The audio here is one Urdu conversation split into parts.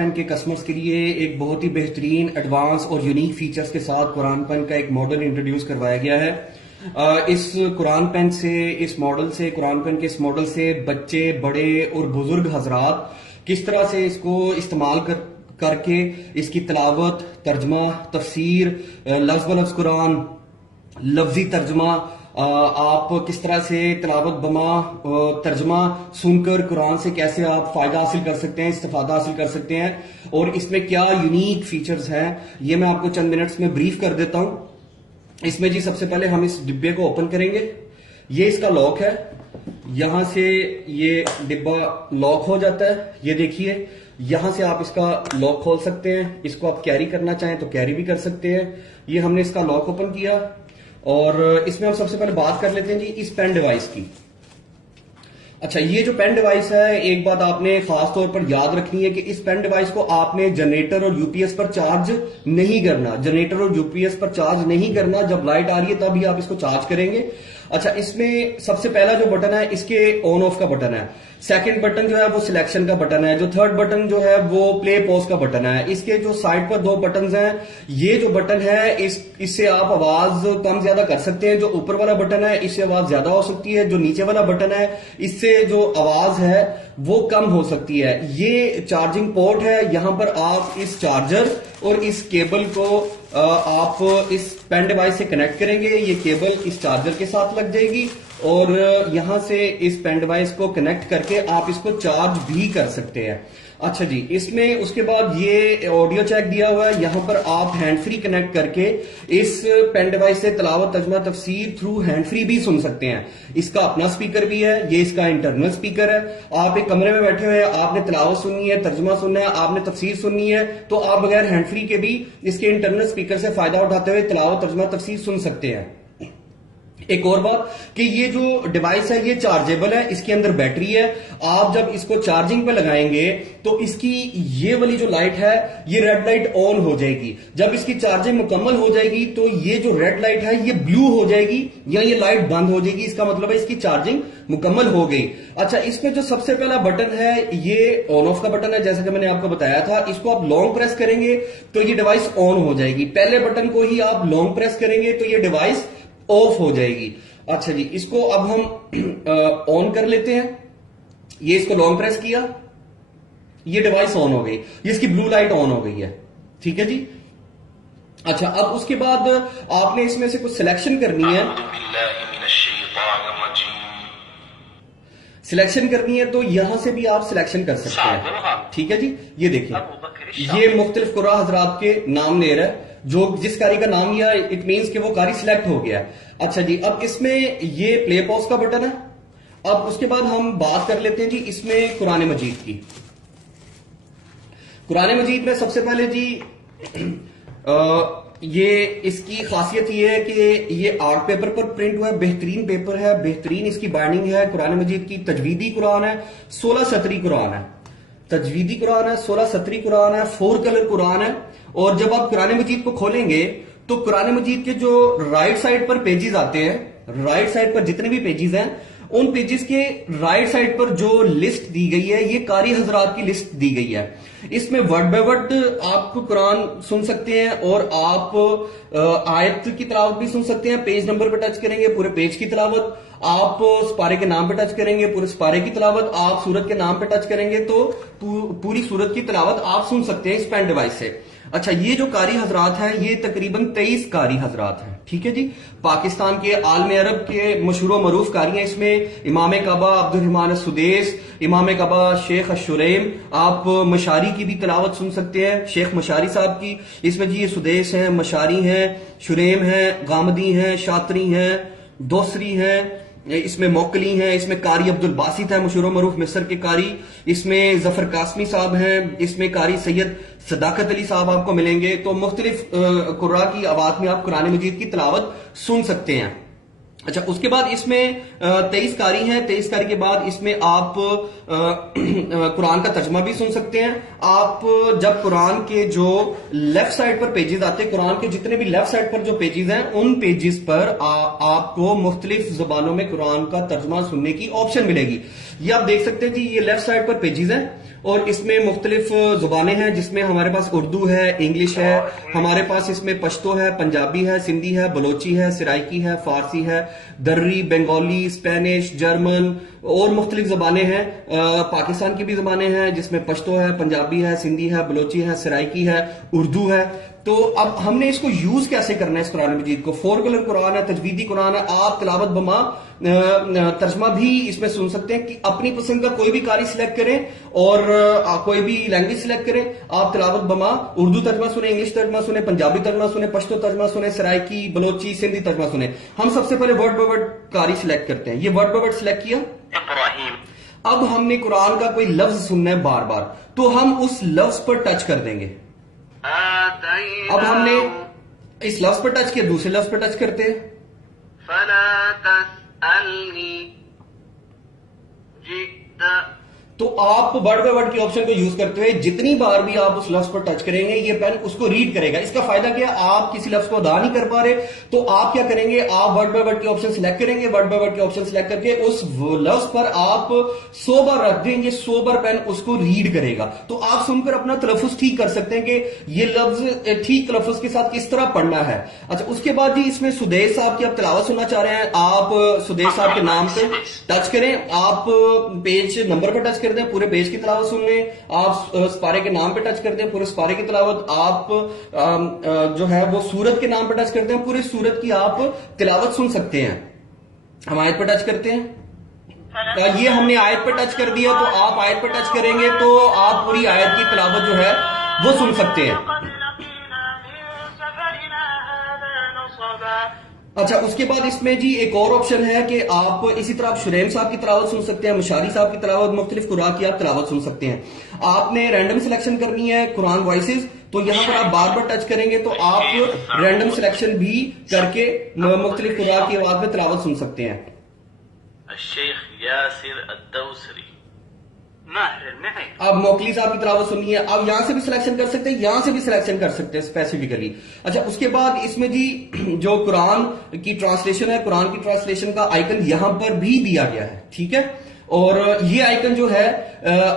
پین کے کسٹمرز کے لیے ایک بہت ہی بہترین ایڈوانس اور یونیک فیچرز کے ساتھ قرآن پین کا ایک ماڈل انٹروڈیوس کروایا گیا ہے۔ اس قرآن پین کے اس ماڈل سے بچے، بڑے اور بزرگ حضرات کس طرح سے اس کو استعمال کر کے اس کی تلاوت، ترجمہ، تفسیر، لفظ بلفظ قرآن، لفظی ترجمہ، آپ کس طرح سے تلاوت بما ترجمہ سن کر قرآن سے کیسے آپ فائدہ حاصل کر سکتے ہیں، استفادہ حاصل کر سکتے ہیں، اور اس میں کیا یونیک فیچرز ہیں، یہ میں آپ کو چند منٹس میں بریف کر دیتا ہوں۔ اس میں جی سب سے پہلے ہم اس ڈبے کو اوپن کریں گے۔ یہ اس کا لاک ہے، یہاں سے یہ ڈبا لاک ہو جاتا ہے، یہ دیکھیے یہاں سے آپ اس کا لاک کھول سکتے ہیں، اس کو آپ کیری کرنا چاہیں تو کیری بھی کر سکتے ہیں۔ یہ ہم نے اس کا لاک اوپن کیا، اور اس میں ہم سب سے پہلے بات کر لیتے ہیں جی اس پین ڈیوائس کی۔ اچھا، یہ جو پین ڈیوائس ہے، ایک بات آپ نے خاص طور پر یاد رکھنی ہے کہ اس پین ڈیوائس کو آپ نے جنریٹر اور یو پی ایس پر چارج نہیں کرنا، جنریٹر اور یو پی ایس پر چارج نہیں کرنا، جب لائٹ آ رہی ہے تب ہی آپ اس کو چارج کریں گے۔ اچھا، اس میں سب سے پہلا جو بٹن ہے اس کے آن آف کا بٹن ہے، سیکنڈ بٹن جو ہے وہ سلیکشن کا بٹن ہے، جو تھرڈ بٹن جو ہے وہ پلے پوز کا بٹن ہے۔ اس کے جو سائڈ پر دو بٹنز ہیں، یہ جو بٹن ہے اس سے آپ آواز کم زیادہ کر سکتے ہیں۔ جو اوپر والا بٹن ہے اس سے آواز زیادہ ہو سکتی ہے، جو نیچے والا بٹن ہے اس سے جو آواز ہے وہ کم ہو سکتی ہے۔ یہ چارجنگ پورٹ ہے، یہاں پر آپ اس چارجر اور اس کیبل کو آپ اس پین ڈیوائس سے کنیکٹ کریں گے۔ یہ کیبل اس چارجر کے ساتھ لگ جائے گی، اور یہاں سے اس پین ڈیوائس کو کنیکٹ کر کے آپ اس کو چارج بھی کر سکتے ہیں۔ اچھا جی، اس میں اس کے بعد یہ آڈیو چیک دیا ہوا ہے، یہاں پر آپ ہینڈ فری کنیکٹ کر کے اس پین ڈیوائس سے تلاوت، ترجمہ، تفسیر تھرو ہینڈ فری بھی سن سکتے ہیں۔ اس کا اپنا سپیکر بھی ہے، یہ اس کا انٹرنل سپیکر ہے۔ آپ ایک کمرے میں بیٹھے ہوئے ہیں، آپ نے تلاوت سننی ہے، ترجمہ سننا ہے، آپ نے تفسیر سننی ہے، تو آپ بغیر ہینڈ فری کے بھی اس کے انٹرنل سپیکر سے فائدہ اٹھاتے ہوئے تلاوت، ترجمہ، تفسیر سن سکتے ہیں۔ ایک اور بات کہ یہ جو ڈیوائس ہے یہ چارجیبل ہے، اس کے اندر بیٹری ہے۔ آپ جب اس کو چارجنگ پہ لگائیں گے تو اس کی یہ والی جو لائٹ ہے یہ ریڈ لائٹ آن ہو جائے گی۔ جب اس کی چارجنگ مکمل ہو جائے گی تو یہ جو ریڈ لائٹ ہے یہ بلو ہو جائے گی، یا یہ لائٹ بند ہو جائے گی، اس کا مطلب ہے اس کی چارجنگ مکمل ہو گئی۔ اچھا، اس میں جو سب سے پہلا بٹن ہے یہ آن آف کا بٹن ہے، جیسا کہ میں نے آپ کو بتایا تھا۔ اس کو آپ لانگ پریس کریں گے تو یہ ڈیوائس آن ہو جائے گی، پہلے بٹن کو ہی آپ لانگ پریس کریں گے تو یہ ڈیوائس آف ہو جائے گی۔ اچھا جی، اس کو اب ہم آن کر لیتے ہیں۔ یہ اس کو لانگ پریس کیا، یہ ڈیوائس آن ہو گئی، یہ اس کی بلو لائٹ آن ہو گئی ہے، ٹھیک ہے جی۔ اچھا، اب اس کے بعد آپ نے اس میں سے کچھ سلیکشن کرنی ہے، سلیکشن کرنی ہے تو یہاں سے بھی آپ سلیکشن کر سکتے ہیں، ٹھیک ہے جی۔ یہ دیکھیں، یہ مختلف قراء حضرات کے نام لے رہا ہے، جو جس قاری کا نام لیا اٹ مینس کہ وہ قاری سلیکٹ ہو گیا۔ اچھا جی، اب اس میں یہ پلے پوز کا بٹن ہے۔ اب اس کے بعد ہم بات کر لیتے ہیں جی اس میں قرآن مجید کی۔ قرآن مجید میں سب سے پہلے جی یہ اس کی خاصیت یہ ہے کہ یہ آرٹ پیپر پر پرنٹ ہوا ہے، بہترین پیپر ہے، بہترین اس کی بائنڈنگ ہے۔ قرآن مجید کی تجویدی قرآن ہے، 16 سطری قرآن ہے، تجویدی قرآن ہے، 16 سطری قرآن ہے، 4 کلر قرآن ہے۔ اور جب آپ قرآن مجید کو کھولیں گے تو قرآن مجید کے جو رائٹ سائڈ پر پیجز آتے ہیں، رائٹ سائڈ پر جتنے بھی پیجز ہیں ان پیجز کے رائٹ سائڈ پر جو لسٹ دی گئی ہے یہ قاری حضرات کی لسٹ دی گئی ہے۔ اس میں ورڈ بائی ورڈ آپ قرآن سن سکتے ہیں، اور آپ آیت کی تلاوت بھی سن سکتے ہیں۔ پیج نمبر پہ ٹچ کریں گے پورے پیج کی تلاوت، آپ سپارے کے نام پہ ٹچ کریں گے پورے سپارے کی تلاوت، آپ سورت کے نام پہ ٹچ کریں گے تو پوری سورت کی تلاوت آپ سن سکتے ہیں اس پین ڈیوائس سے۔ اچھا، یہ جو قاری حضرات ہیں یہ تقریباً 23 قاری حضرات ہیں، ٹھیک ہے جی۔ پاکستان کے عالم عرب کے مشہور و معروف قاری ہیں۔ اس میں امام کعبہ عبد الرحمن السدیس، امام کعبہ شیخ الشریم، آپ مشاری کی بھی تلاوت سن سکتے ہیں، شیخ مشاری صاحب کی۔ اس میں جی یہ سدیس ہیں، مشاری ہیں، شریم ہیں، غامدی ہیں، شاطری ہیں، دوسری ہیں، اس میں موکلی ہیں، اس میں قاری عبد الباسط ہیں مشہور و معروف مصر کے قاری، اس میں ظفر قاسمی صاحب ہیں، اس میں قاری سید صداقت علی صاحب آپ کو ملیں گے۔ تو مختلف قراء کی آواز میں آپ قرآن مجید کی تلاوت سن سکتے ہیں۔ اچھا، اس کے بعد اس میں 23 قاری ہیں، 23 قاری کے بعد اس میں آپ قرآن کا ترجمہ بھی سن سکتے ہیں۔ آپ جب قرآن کے جو لیفٹ سائڈ پر پیجز آتے ہیں، قرآن کے جتنے بھی لیفٹ سائڈ پر جو پیجز ہیں ان پیجز پر آپ کو مختلف زبانوں میں قرآن کا ترجمہ سننے کی آپشن ملے گی۔ یہ آپ دیکھ سکتے ہیں جی، یہ لیفٹ سائڈ پر پیجز ہیں اور اس میں مختلف زبانیں ہیں، جس میں ہمارے پاس اردو ہے، انگلش ہے، ہمارے پاس اس میں پشتو ہے، پنجابی ہے، سندھی ہے، بلوچی ہے، سرائکی ہے، فارسی ہے، درری، بنگالی، اسپینش، جرمن اور مختلف زبانیں ہیں۔ پاکستان کی بھی زبانیں ہیں جس میں پشتو ہے، پنجابی ہے، سندھی ہے، بلوچی ہے، سرائکی ہے، اردو ہے۔ تو اب ہم نے اس کو یوز کیسے کرنا ہے اس قرآن مجید کو؟ 4 کلر قرآن ہے، تجویدی قرآن ہے، آپ تلاوت بما ترجمہ بھی اس میں سن سکتے ہیں کہ اپنی پسند کا کوئی بھی قاری سلیکٹ کریں اور کوئی بھی لینگویج سلیکٹ کریں، آپ تلاوت بما اردو ترجمہ سنیں، انگلش ترجمہ سنیں، پنجابی ترجمہ سنیں، پشتو ترجمہ سنیں، سرائکی، بلوچی، سندھی ترجمہ سنیں۔ ہم سب سے پہلے ورڈ بائی ورڈ قاری سلیکٹ کرتے ہیں، یہ ورڈ بائی ورڈ سلیکٹ کیا۔ اب ہم نے قرآن کا کوئی لفظ سننا ہے بار بار، تو ہم اس لفظ پر ٹچ کر دیں گے۔ اب ہم نے اس لفظ پر ٹچ کیا، دوسرے لفظ پر ٹچ کرتے ہیں۔ فلا تسألنی جئت، تو آپ ورڈ بائی ورڈ کی آپشن کو یوز کرتے ہوئے جتنی بار بھی آپ اس لفظ پر ٹچ کریں گے یہ پین اس کو ریڈ کرے گا۔ اس کا فائدہ کیا؟ آپ کسی لفظ کو ادا نہیں کر پا رہے تو آپ کیا کریں گے؟ آپ ورڈ بائی ورڈ کی آپشن سلیکٹ کریں گے، ورڈ بائی ورڈ کی آپشن سلیکٹ کر کے اس لفظ پر آپ 100 بار رکھ دیں گے، 100 بار پین اس کو ریڈ کرے گا۔ تو آپ سن کر اپنا تلفظ ٹھیک کر سکتے ہیں کہ یہ لفظ ٹھیک تلفظ کے ساتھ کس طرح پڑھنا ہے۔ اچھا، اس کے بعد جی اس میں سدیش صاحب کی آپ تلاوت سننا چاہ رہے ہیں، آپ سدیش صاحب کے نام پہ ٹچ کریں، آپ پیج نمبر پہ ٹچ کر دیں، پورے پیج کی تلاوت سن لیں، آپ سپارے کے نام پہ ٹچ کر دیں، پورے سپارے کی تلاوت، آپ جو ہے وہ سورت کے نام پہ ٹچ کرتے ہیں، پورے سورت کی آپ تلاوت سن سکتے ہیں۔ ہم آیت پہ ٹچ کرتے ہیں، یہ ہم نے آیت پہ ٹچ کر دیا تو آپ آیت پہ ٹچ کریں گے تو آپ پوری آیت کی تلاوت جو ہے وہ سن سکتے ہیں۔ اچھا، اس کے بعد اس میں جی ایک اور آپشن ہے کہ آپ اسی طرح آپ شریم صاحب کی تلاوت سن سکتے ہیں، مشاری صاحب کی تلاوت، مختلف قراء کی آپ تلاوت سن سکتے ہیں۔ آپ نے رینڈم سلیکشن کرنی ہے قرآن وائسز، تو یہاں پر آپ بار بار ٹچ کریں گے تو آپ رینڈم سلیکشن بھی کر کے مختلف قراء کی آواز میں تلاوت سن سکتے ہیں۔ الشیخ یاسر الدوسری، اب موکلی صاحب کی تلاوت سننی ہے، آپ یہاں سے بھی سلیکشن کر سکتے ہیں، یہاں سے بھی سلیکشن کر سکتے ہیں اسپیسیفکلی۔ اچھا، اس کے بعد اس میں جی جو قرآن کی ٹرانسلیشن ہے، قرآن کی ٹرانسلیشن کا آئیکن یہاں پر بھی دیا گیا ہے، ٹھیک ہے۔ اور یہ آئیکن جو ہے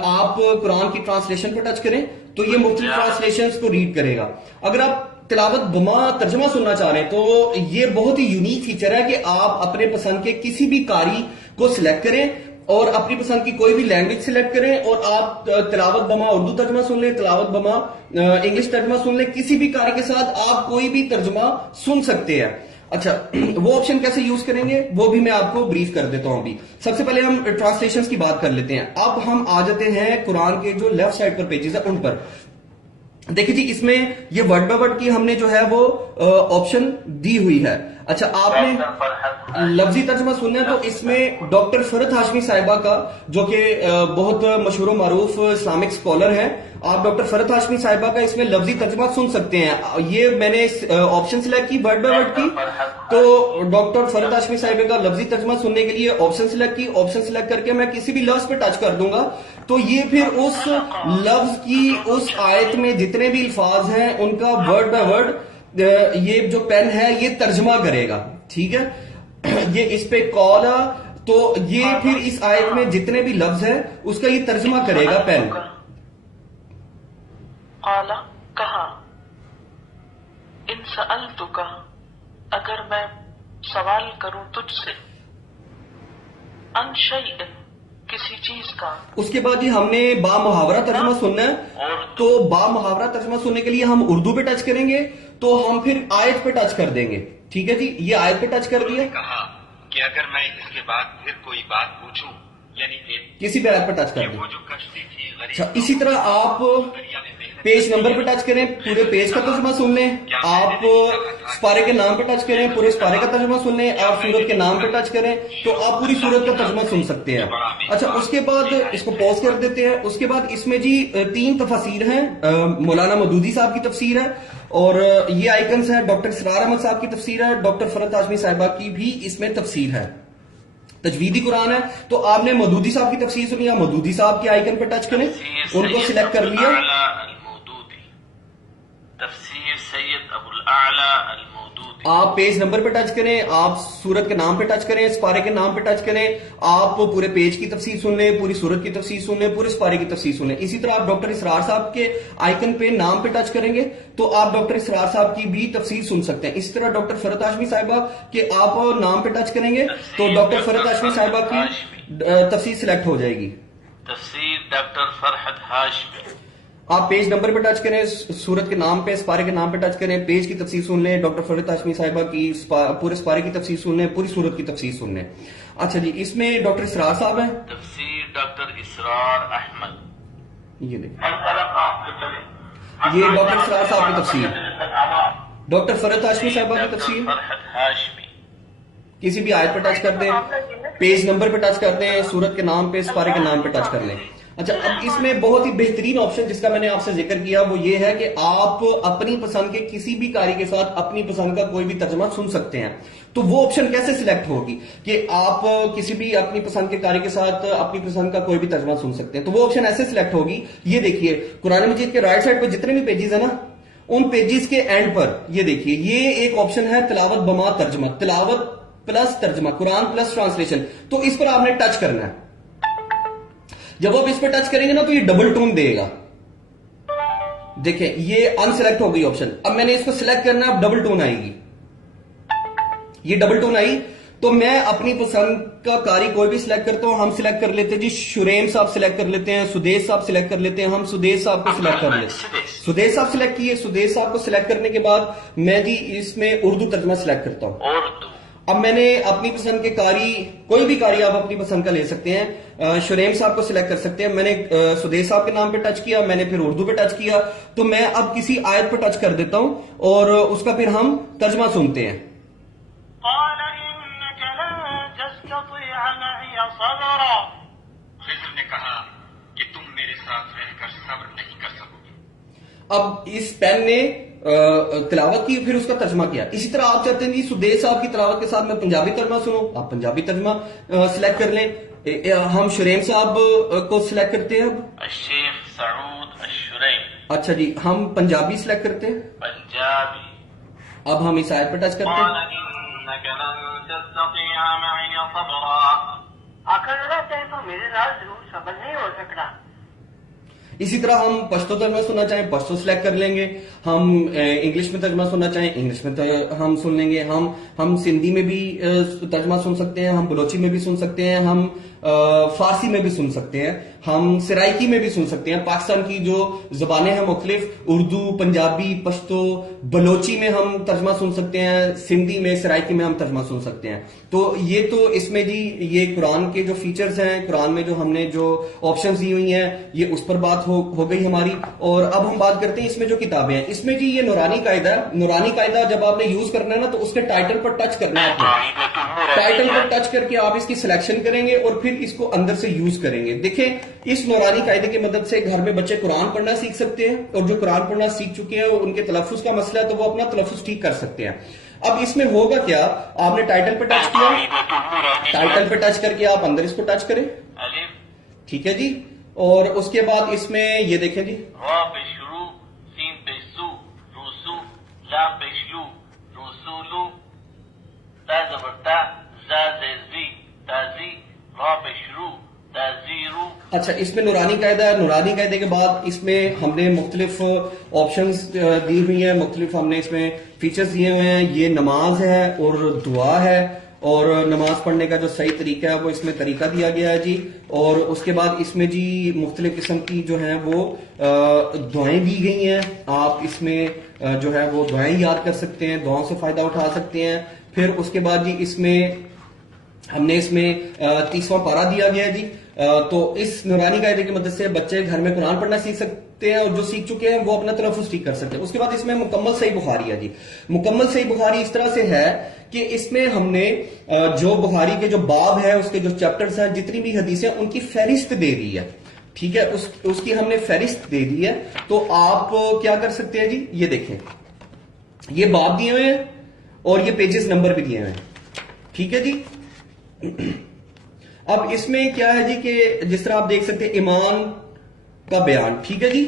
آپ قرآن کی ٹرانسلیشن پر ٹچ کریں تو یہ مختلف ٹرانسلیشنز کو ریڈ کرے گا۔ اگر آپ تلاوت بما ترجمہ سننا چاہ رہے ہیں تو یہ بہت ہی یونیک فیچر ہے کہ آپ اپنے پسند کے کسی بھی قاری کو سلیکٹ کریں اور اپنی پسند کی کوئی بھی لینگویج سلیکٹ کریں اور آپ تلاوت بما اردو ترجمہ سن لیں، تلاوت بما انگلش ترجمہ سن لیں، کسی بھی قاری کے ساتھ آپ کوئی بھی ترجمہ سن سکتے ہیں۔ اچھا، وہ آپشن کیسے یوز کریں گے وہ بھی میں آپ کو بریف کر دیتا ہوں ابھی۔ سب سے پہلے ہم ٹرانسلیشنز کی بات کر لیتے ہیں۔ اب ہم آ جاتے ہیں قرآن کے جو لیفٹ سائڈ پر پیجز ہیں ان پر۔ دیکھیں جی، اس میں یہ ورڈ بائی ورڈ کی ہم نے جو ہے وہ آپشن دی ہوئی ہے۔ اچھا، آپ نے لفظی ترجمہ سننا ہے تو اس میں ڈاکٹر فرحت ہاشمی صاحبہ کا، جو کہ بہت مشہور و معروف اسلامک اسکالر ہیں، آپ ڈاکٹر فرحت ہاشمی صاحبہ کا اس میں لفظی ترجمہ سن سکتے ہیں۔ یہ میں نے آپشن سلیکٹ کی ورڈ بائی ورڈ کی، تو ڈاکٹر فرحت ہاشمی صاحبہ کا لفظی ترجمہ سننے کے لیے آپشن سلیکٹ کی، آپشن سلیکٹ کر کے میں کسی بھی لفظ پہ ٹچ کر دوں گا تو یہ پھر اس لفظ کی اس آیت میں جتنے بھی الفاظ ہیں ان کا ورڈ بائی ورڈ یہ جو پین ہے یہ ترجمہ کرے گا، ٹھیک ہے۔ یہ اس پہ کال، تو یہ پھر اس آیت میں جتنے بھی لفظ ہیں اس کا یہ ترجمہ کرے گا پین۔ قال، کہا، ان سألتک، اگر میں سوال کروں تجھ سے، ان شیء، کسی چیز کا۔ اس کے بعد ہم نے با محاورہ ترجمہ سننا ہے، تو با محاورہ ترجمہ سننے کے لیے ہم اردو پہ ٹچ کریں گے تو ہم پھر آیت پہ ٹچ کر دیں گے، ٹھیک ہے جی۔ یہ آیت پہ ٹچ کر دیا، کہا کہ اگر میں اس کے بعد پھر کوئی بات پوچھوں، یعنی کسی بھی آیت پہ ٹچ کر دیں۔ وہ جو کشتی تھی اچھا، اسی طرح آپ پیج نمبر پہ ٹچ کریں، پورے پیج کا ترجمہ سن لیں، آپ سپارے کے نام پہ ٹچ کریں، پورے سپارے کا ترجمہ سن لیں، آپ سورت کے نام پہ ٹچ کریں تو آپ پوری سورت کا ترجمہ سن سکتے ہیں۔ اچھا، اس کے بعد اس کو پوز کر دیتے ہیں۔ اس کے بعد اس میں جی 3 تفاسیر ہیں، مولانا مودودی صاحب کی تفسیر ہے اور یہ آئیکنز ہیں، ڈاکٹر اسرار احمد صاحب کی تفسیر ہے، ڈاکٹر فرحت ہاشمی صاحبہ کی بھی اس میں تفسیر ہے۔ تجویدی قرآن ہے تو آپ نے مودودی صاحب کی تفسیر سنی، یا مودودی صاحب کے آئیکن پہ ٹچ کریں، ان کو سلیکٹ کر لیا۔ تفسیر سید ابو الاعلی المودودی۔ آپ پیج نمبر پہ ٹچ کریں، آپ سورت کے نام پہ ٹچ کریں، سپارے کے نام پہ ٹچ کریں، آپ پورے پیج کی تفسیر سن لیں، پوری سورت کی تفسیر سن لیں، پورے سپارے کی تفسیر سن لیں. اسی طرح آپ ڈاکٹر اسرار صاحب کے آئیکن پہ نام پہ ٹچ کریں گے تو آپ ڈاکٹر اسرار صاحب کی بھی تفسیر سن سکتے ہیں. اسی طرح ڈاکٹر فرحت ہاشمی صاحبہ کے آپ نام پہ ٹچ کریں گے تو ڈاکٹر فرحت ہاشمی صاحبہ کی تفسیر سلیکٹ ہو جائے گی. تفسیر ڈاکٹر فرحت ہاشمی. آپ پیج نمبر پہ ٹچ کریں، سورت کے نام پہ، سپارے کے نام پہ ٹچ کریں، پیج کی تفسیر سن لیں، ڈاکٹر فرحت ہاشمی صاحبہ کی پورے سپارے کی تفسیر سن لیں، پوری سورت کی تفسیر سن لیں. اچھا جی، اس میں ڈاکٹر اسرار صاحب ہیں. تفسیر ڈاکٹر اسرار احمد. یہ دیکھیں، یہ ڈاکٹر اسرار صاحب کی تفسیر. ڈاکٹر فرحت ہاشمی صاحبہ کی تفسیر. فرحت ہاشمی. کسی بھی آیت پہ ٹچ کر دیں، پیج نمبر پہ ٹچ کر دیں، سورت کے نام پہ، سپارے کے نام پہ ٹچ کر لیں. اچھا، اب اس میں بہت ہی بہترین آپشن جس کا میں نے آپ سے ذکر کیا وہ یہ ہے کہ آپ اپنی پسند کے کسی بھی قاری کے ساتھ اپنی پسند کا کوئی بھی ترجمہ سن سکتے ہیں. تو وہ آپشن کیسے سلیکٹ ہوگی کہ آپ کسی بھی اپنی پسند کے قاری کے ساتھ اپنی پسند کا کوئی بھی ترجمہ سن سکتے ہیں؟ تو وہ آپشن ایسے سلیکٹ ہوگی، یہ دیکھیے قرآن مجید کے رائٹ سائڈ پہ جتنے بھی پیجز ہیں نا، ان پیجز کے اینڈ پر یہ دیکھیے، یہ ایک آپشن ہے تلاوت بما ترجمہ، تلاوت پلس ترجمہ، قرآن پلس ٹرانسلیشن. تو اس پر آپ نے ٹچ کرنا ہے. جب آپ اس پہ ٹچ کریں گے نا تو یہ ڈبل ٹون دے گا. دیکھیں یہ ان سلیکٹ ہو گئی آپشن. اب میں نے اس کو سلیکٹ کرنا ہے، اب ڈبل ٹون آئے گی. یہ ڈبل ٹون آئی تو میں اپنی پسند کا قاری کوئی بھی سلیکٹ کرتا ہوں. ہم سلیکٹ کر لیتے ہیں جی شریم صاحب سلیکٹ کر لیتے ہیں، سدیش صاحب سلیکٹ کر لیتے ہیں. ہم سدیش صاحب کو سلیکٹ کر لیتے ہیں. سدیش صاحب سلیکٹ کیے. سدیش صاحب کو سلیکٹ کرنے کے بعد میں جی اس میں اردو ترجمہ سلیکٹ کرتا ہوں. اردو. اب میں نے اپنی پسند کے قاری، کوئی بھی قاری آپ اپنی پسند کا لے سکتے ہیں. شریم صاحب کو سلیکٹ کر سکتے ہیں. میں نے سدیش صاحب کے نام پہ ٹچ کیا، میں نے پھر اردو پہ ٹچ کیا. تو میں اب کسی آیت پہ ٹچ کر دیتا ہوں اور اس کا پھر ہم ترجمہ سنتے ہیں. خضر نے کہا کہ تم میرے ساتھ رہ کر صبر نہیں کر سکو گے. اب اس پین نے تلاوت کی، پھر اس کا ترجمہ کیا. اسی طرح آپ چاہتے ہیں جی سدیش صاحب کی تلاوت کے ساتھ میں پنجابی ترجمہ سنوں، آپ پنجابی ترجمہ سلیکٹ کر لیں. ہم شریم صاحب کو سلیکٹ کرتے ہیں. اب الشیخ سعود الشریم. اچھا جی، ہم پنجابی سلیکٹ کرتے ہیں. پنجابی. اب ہم اس آیت پہ ٹچ کرتے ہیں. تو میرے ساتھ ضرور صبر نہیں ہو سکتا. اسی طرح ہم پشتو ترجمہ سننا چاہیں پشتو سلیکٹ کر لیں گے. ہم انگلش میں ترجمہ سننا چاہیں انگلش میں ہم سن لیں گے. ہم سندھی میں بھی ترجمہ سن سکتے ہیں، ہم بلوچی میں بھی سن سکتے ہیں، ہم فارسی میں بھی سن سکتے ہیں، ہم سرائکی میں بھی سن سکتے ہیں. پاکستان کی جو زبانیں ہیں مختلف، اردو، پنجابی، پشتو، بلوچی میں ہم ترجمہ سن سکتے ہیں، سندھی میں، سرائکی میں ہم ترجمہ سن سکتے ہیں. تو یہ تو اس میں جی یہ قرآن کے جو فیچرز ہیں، قرآن میں جو ہم نے جو آپشنز دی ہوئی ہیں، یہ اس پر بات ہو گئی ہماری. اور اب ہم بات کرتے ہیں اس میں جو کتابیں ہیں. اس میں جی یہ نورانی قاعدہ ہے. نورانی قاعدہ جب آپ نے یوز کرنا ہے نا تو اس کے ٹائٹل پر ٹچ کرنا ہے. ٹائٹل پر ٹچ کر کے آپ اس کی سلیکشن کریں گے اور پھر اس کو اندر سے یوز کریں گے. دیکھیں اس نورانی قاعدے کی مدد سے گھر میں بچے قرآن پڑھنا سیکھ سکتے ہیں، اور جو قرآن پڑھنا سیکھ چکے ہیں ان کے تلفظ کا مسئلہ ہے تو وہ اپنا تلفظ ٹھیک کر سکتے ہیں. اب اس میں ہوگا کیا، آپ نے ٹائٹل پہ ٹچ کیا، ٹائٹل پہ ٹچ کر کے آپ اندر اس کو ٹچ کریں. ٹھیک ہے جی. اور اس کے بعد اس میں یہ دیکھیں جی، را پہ شروع، سین پہ سو، روسو، لام پہ شلو، روسولو، تا زبرتا، زا زی، تازی، را پہ شروع، تازیرو. اچھا اس میں نورانی قاعدہ ہے. نورانی قاعدے کے بعد اس میں ہم نے مختلف آپشنز دی ہوئی ہیں، مختلف ہم نے اس میں فیچرز دیے ہوئے ہیں. یہ نماز ہے اور دعا ہے، اور نماز پڑھنے کا جو صحیح طریقہ ہے وہ اس میں طریقہ دیا گیا ہے جی. اور اس کے بعد اس میں جی مختلف قسم کی جو ہیں وہ دعائیں دی گئی ہیں. آپ اس میں جو ہے وہ دعائیں یاد کر سکتے ہیں، دعاؤں سے فائدہ اٹھا سکتے ہیں. پھر اس کے بعد جی اس میں ہم نے اس میں 30واں پارہ دیا گیا ہے جی. تو اس نورانی قاعدے کی مدد سے بچے گھر میں قرآن پڑھنا سیکھ سکتے ہیں، اور جو سیکھ چکے ہیں وہ اپنا تلفظ ٹھیک کر سکتے ہیں. اس کے بعد اس میں مکمل صحیح بخاری ہے جی. مکمل صحیح بخاری اس طرح سے ہے کہ اس میں ہم نے جو بخاری کے جو باب ہے، اس کے جو چیپٹرز ہیں، جتنی بھی حدیثیں ان کی فہرست دے دی ہے. ٹھیک ہے، اس کی ہم نے فہرست دے دی ہے. تو آپ کیا کر سکتے ہیں جی، یہ دیکھیں یہ باب دیے ہوئے ہیں اور یہ پیجز نمبر بھی دیے ہوئے ہیں. ٹھیک ہے جی. اب اس میں کیا ہے جی کہ جس طرح آپ دیکھ سکتے ہیں ایمان کا بیان، ٹھیک ہے جی،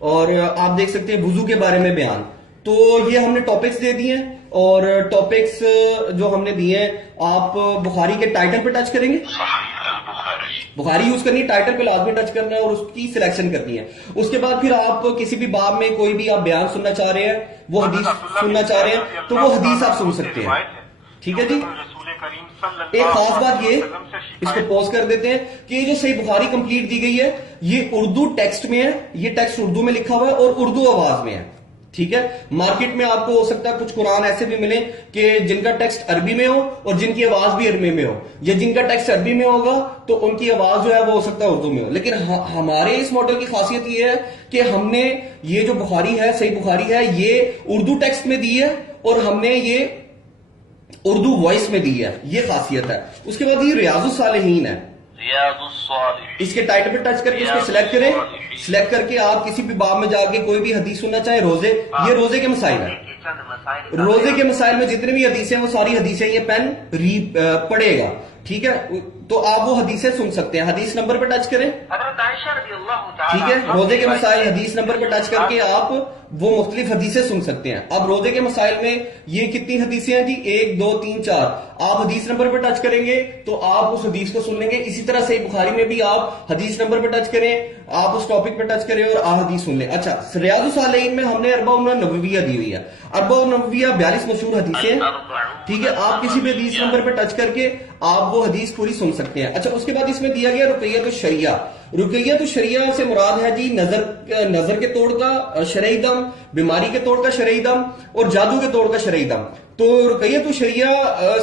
اور آپ دیکھ سکتے ہیں وضو کے بارے میں بیان. تو یہ ہم نے ٹاپکس دے دیے ہیں، اور ٹاپکس جو ہم نے دیے ہیں آپ بخاری کے ٹائٹل پہ ٹچ کریں گے. بخاری یوز کرنی ہے، ٹائٹل پہ لازمی ٹچ کرنا ہے اور اس کی سلیکشن کرنی ہے. اس کے بعد پھر آپ کسی بھی باب میں کوئی بھی آپ بیان سننا چاہ رہے ہیں، وہ حدیث سننا چاہ رہے ہیں تو وہ حدیث آپ سن سکتے ہیں. ٹھیک ہے جی. ایک خاص بات یہ، اس کو پوز کر دیتے ہیں، کہ یہ جو صحیح بخاری کمپلیٹ دی گئی ہے یہ اردو ٹیکسٹ میں ہے، یہ ٹیکسٹ اردو میں لکھا ہوا ہے اور اردو آواز میں ہے. ٹھیک ہے. مارکیٹ میں آپ کو ہو سکتا ہے کچھ قرآن ایسے بھی ملیں کہ جن کا ٹیکسٹ عربی میں ہو اور جن کی آواز بھی عربی میں ہو، یا جن کا ٹیکسٹ عربی میں ہوگا تو ان کی آواز جو ہے وہ ہو سکتا ہے اردو میں ہو. لیکن ہمارے اس ماڈل کی خاصیت یہ ہے کہ ہم نے یہ جو بخاری ہے، صحیح بخاری ہے، یہ اردو ٹیکسٹ میں دی ہے اور ہم نے یہ اردو وائس میں دی ہے. یہ خاصیت ہے. اس کے بعد یہ ریاض الصالحین ہے. ریاض الصالحین، اس کے ٹائٹل پہ ٹچ کر کے اس کو سلیکٹ کریں. سلیکٹ کر کے آپ کسی بھی باب میں جا کے کوئی بھی حدیث سننا چاہیں. روزے، یہ روزے کے مسائل ہیں. روزے کے مسائل میں جتنے بھی حدیثیں ہیں وہ ساری حدیثیں یہ پین پڑھے گا. ٹھیک ہے. تو آپ وہ حدیثیں سن سکتے ہیں. حدیث نمبر پہ ٹچ کریں. حضرت عائشہ رضی اللہ تعالیٰ ٹھیک ہے. روزے کے مسائل حدیث نمبر پہ ٹچ کر کے آپ وہ مختلف حدیثیں سن سکتے ہیں. اب روزے کے مسائل میں یہ کتنی حدیثیں ہیں جی؟ 1 2 3 4. آپ حدیث نمبر پہ ٹچ کریں گے تو آپ اس حدیث کو سن لیں گے. اسی طرح صحیح بخاری میں بھی آپ حدیث نمبر پہ ٹچ کریں، آپ اس ٹاپک پہ ٹچ کریں اور حدیث سن لیں. اچھا، ریاض الصالحین میں ہم نے 40 نوویہ دی ہوئی ہے. 40 نوویہ 42 مشہور حدیثیں ہیں. ٹھیک ہے. آپ کسی بھی حدیث نمبر پہ ٹچ کر کے آپ وہ حدیث پوری سن سکتے ہیں. اچھا، اس کے بعد اس میں دیا گیا رقیۃ الشریعہ. رقیۃ الشریعہ سے مراد ہے جی نظر کے توڑ کا شرعی دم، بیماری کے توڑ کا شرعی دم اور جادو کے توڑ کا شرعی دم. تو رقیۃ الشریعہ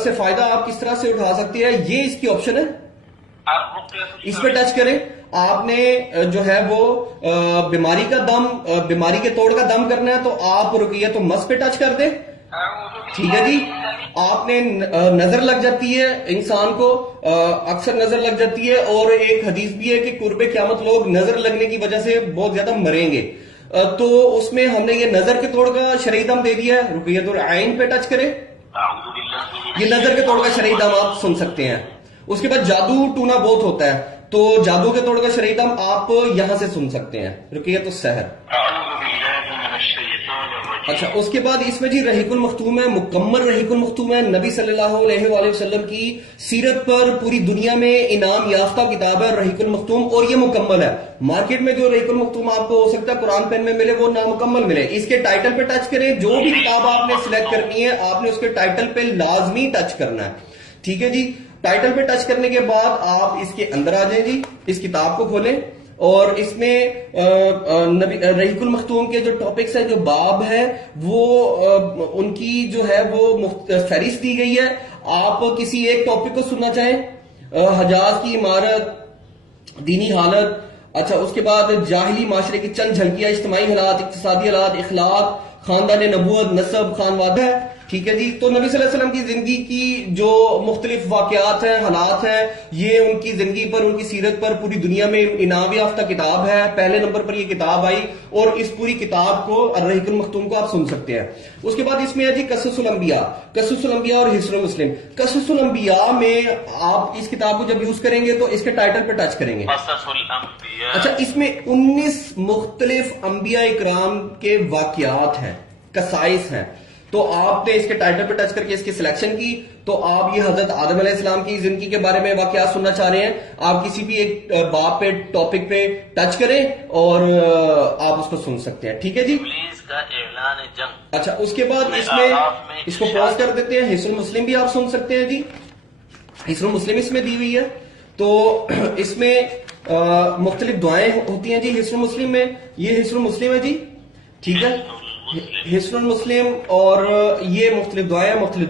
سے فائدہ آپ کس طرح سے اٹھا سکتے ہیں، یہ اس کی آپشن ہے. اس پہ ٹچ کریں. آپ نے جو ہے وہ بیماری کا دم، بیماری کے توڑ کا دم کرنا ہے تو آپ رقیۃ المس پہ ٹچ کر دیں. ٹھیک ہے جی. آپ نے نظر لگ جاتی ہے انسان کو، اکثر نظر لگ جاتی ہے، اور ایک حدیث بھی ہے کہ قرب قیامت لوگ نظر لگنے کی وجہ سے بہت زیادہ مریں گے. تو اس میں ہم نے یہ نظر کے توڑ کا شرعی دم دے دیا ہے. رقیۃ العین پہ ٹچ کریں. یہ نظر کے توڑ کا شرعی دم آپ سن سکتے ہیں. اس کے بعد جادو ٹونا بہت ہوتا ہے تو جادو کے توڑ کا شرعی دم آپ یہاں سے سن سکتے ہیں. رقیۃ السحر. اچھا، اس کے بعد اس میں جی رحیق المختوم ہے. مکمل رحیق المختوم ہے. نبی صلی اللہ علیہ وآلہ وسلم کی سیرت پر پوری دنیا میں انعام یافتہ کتاب ہے رحیق المختوم، اور یہ مکمل ہے. مارکیٹ میں جو رحیق المختوم آپ کو ہو سکتا ہے قرآن پین میں ملے، وہ نامکمل ملے. اس کے ٹائٹل پہ ٹچ کریں. جو بھی کتاب آپ نے سلیکٹ کرنی ہے آپ نے اس کے ٹائٹل پہ لازمی ٹچ کرنا ہے. ٹھیک ہے جی. ٹائٹل پہ ٹچ کرنے کے بعد آپ اس کے اندر آ جائیں جی. اس کتاب کو کھولیں اور اس میں رحیق المختوم کے جو ٹاپکس ہیں، جو باب ہے، وہ ان کی جو ہے وہ فہرست دی گئی ہے. آپ کسی ایک ٹاپک کو سننا چاہیں، حجاز کی عمارت، دینی حالت. اچھا، اس کے بعد جاہلی معاشرے کی چند جھلکیاں، اجتماعی حالات، اقتصادی حالات، اخلاق، خاندان نبوت، نسب، خانوادہ ہے. ٹھیک ہے جی. تو نبی صلی اللہ علیہ وسلم کی زندگی کی جو مختلف واقعات ہیں، حالات ہیں، یہ ان کی زندگی پر، ان کی سیرت پر پوری دنیا میں انعام یافتہ کتاب ہے. پہلے نمبر پر یہ کتاب آئی اور اس پوری کتاب کو الرحیق المختوم کو آپ سن سکتے ہیں. اس کے بعد اس میں ہے جی قصص الانبیاء. قصص الانبیاء اور حصن مسلم. قصص الانبیاء میں آپ اس کتاب کو جب یوز کریں گے تو اس کے ٹائٹل پہ ٹچ کریں گے. قصص الانبیاء. اچھا، اس میں 19 مختلف انبیاء اکرام کے واقعات ہیں، قصائص ہیں. تو آپ نے اس کے ٹائٹل پہ ٹچ کر کے اس کی سلیکشن کی تو آپ یہ حضرت آدم علیہ السلام کی زندگی کے بارے میں واقعات سننا چاہ رہے ہیں. آپ کسی بھی ایک باب پہ، ٹاپک پہ ٹچ کریں اور آپ اس کو سن سکتے ہیں. ٹھیک ہے جی. ابلیس کا اعلان جنگ. اچھا، اس کے بعد اس میں اس کو پاز کر دیتے ہیں. حصن مسلم بھی آپ سن سکتے ہیں جی. حصن مسلم اس میں دی ہوئی ہے. تو اس میں مختلف دعائیں ہوتی ہیں جی حصن مسلم میں. یہ حصن مسلم ہے جی. ٹھیک ہے. حصن المسلم اور یہ مختلف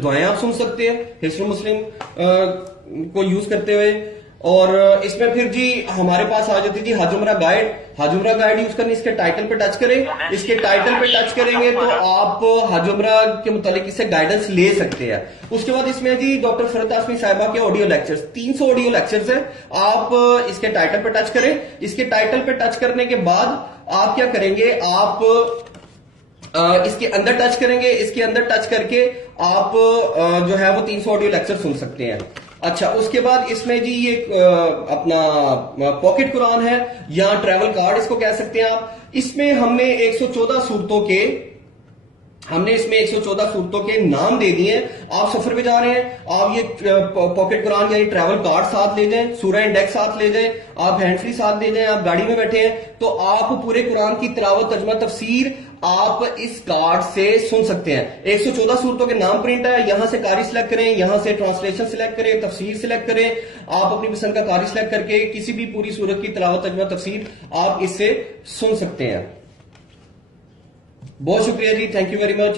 دعائیں آپ سن سکتے ہیں حصن المسلم کو یوز کرتے ہوئے. اور اس میں پھر جی ہمارے پاس آ جاتی جی حج عمرہ گائیڈ. حج عمرہ گائیڈ یوز کرنی. اس کے ٹائٹل پہ ٹچ کریں. اس کے ٹائٹل پہ ٹچ کریں گے تو آپ حج عمرہ کے متعلق اس سے گائیڈنس لے سکتے ہیں. اس کے بعد اس میں جی ڈاکٹر فرحت ہاشمی صاحبہ کے آڈیو لیکچرز، 300 آڈیو لیکچرز ہیں. آپ اس کے ٹائٹل پہ ٹچ کریں. اس کے ٹائٹل پہ ٹچ کرنے کے بعد آپ کیا کریں گے، آپ اس کے اندر ٹچ کریں گے. اس کے اندر ٹچ کر کے آپ جو ہے وہ 300 آڈیو لیکچر سن سکتے ہیں. اچھا، اس کے بعد اس میں جی یہ اپنا پاکٹ قرآن ہے یا ٹریول کارڈ اس کو کہہ سکتے ہیں آپ. اس میں ہم نے 114 صورتوں کے ہم نے اس میں 114 صورتوں کے نام دے دیے ہیں. آپ سفر پہ جا رہے ہیں, آپ یہ پاکٹ قرآن یعنی ٹریول کارڈ ساتھ لے جائیں, سورہ انڈیکس ساتھ لے جائیں, آپ ہینڈ فری ساتھ لے جائیں, آپ گاڑی میں بیٹھے ہیں, تو آپ پورے قرآن کی تلاوت, ترجمہ, تفسیر آپ اس کارڈ سے سن سکتے ہیں. 114 صورتوں کے نام پرنٹ ہے, یہاں سے قاری سلیکٹ کریں, یہاں سے ٹرانسلیشن سلیکٹ کریں, تفسیر سلیکٹ کریں, آپ اپنی پسند کا قاری سلیکٹ کر کے کسی بھی پوری صورت کی تلاوت, ترجمہ, تفسیر آپ اس سے سن سکتے ہیں. بہت شکریہ جی, تھینک یو ویری مچ.